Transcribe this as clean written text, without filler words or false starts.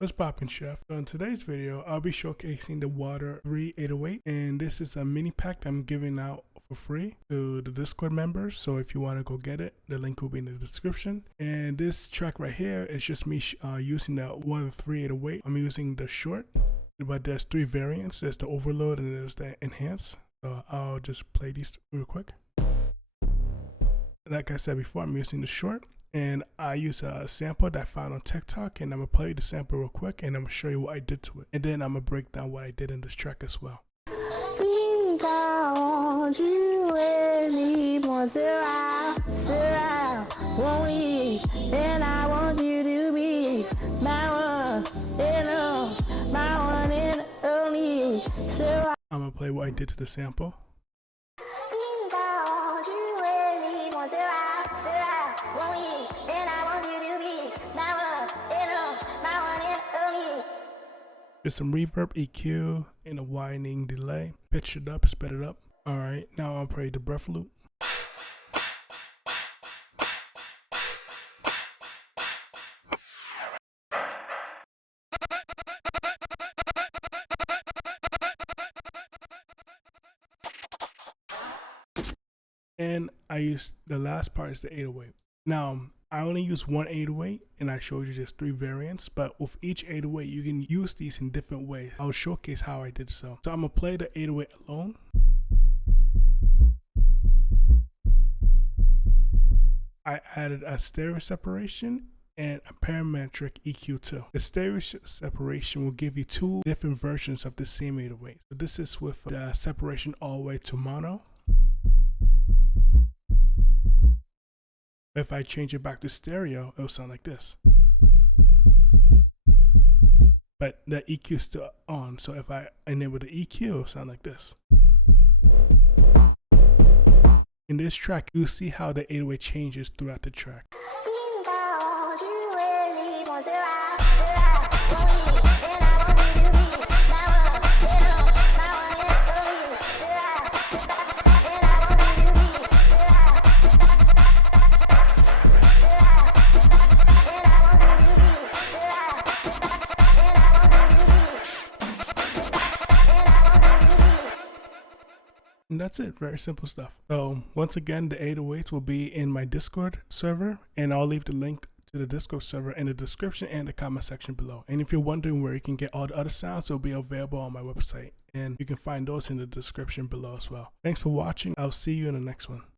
What's poppin', chef? So in today's video, I'll be showcasing the Water 3 808, and this is a mini pack I'm giving out for free to the Discord members. So if you want to go get it, the link will be in the description. And this track right here is just me using the Water 3 808. I'm using the short, but there's three variants. There's the overload and there's the enhance. So I'll just play these real quick. Like I said before, I'm using the short. And I use a sample that I found on TikTok, and I'm gonna play the sample real quick, and I'm gonna show you what I did to it, and then I'm gonna break down what I did in this track as well. Think I want you any more, won't we? And I want you to be my one and only, Sarah. I'm gonna play what I did to the sample. Think I want you any more, won't we? And I want you to be my one and only. There's some reverb, EQ, and a widening delay. Pitch it up, sped it up. All right, now I'll play the breath loop. And I used the last part is the 808. Now, I only use one 808 and I showed you just three variants, but with each 808 you can use these in different ways. I'll showcase how I did so. So I'm gonna play the 808 alone. I added a stereo separation and a parametric EQ too. The stereo separation will give you two different versions of the same 808. So this is with the separation all the way to mono. If I change it back to stereo, it'll sound like this. But the EQ is still on, so if I enable the EQ, it'll sound like this. In this track, you'll see how the 808 changes throughout the track. And that's it, very simple stuff. So once again, the 808s will be in my Discord server, and I'll leave the link to the Discord server in the description and the comment section below. And if you're wondering where you can get all the other sounds, they'll be available on my website, and you can find those in the description below as well. Thanks for watching. I'll see you in the next one.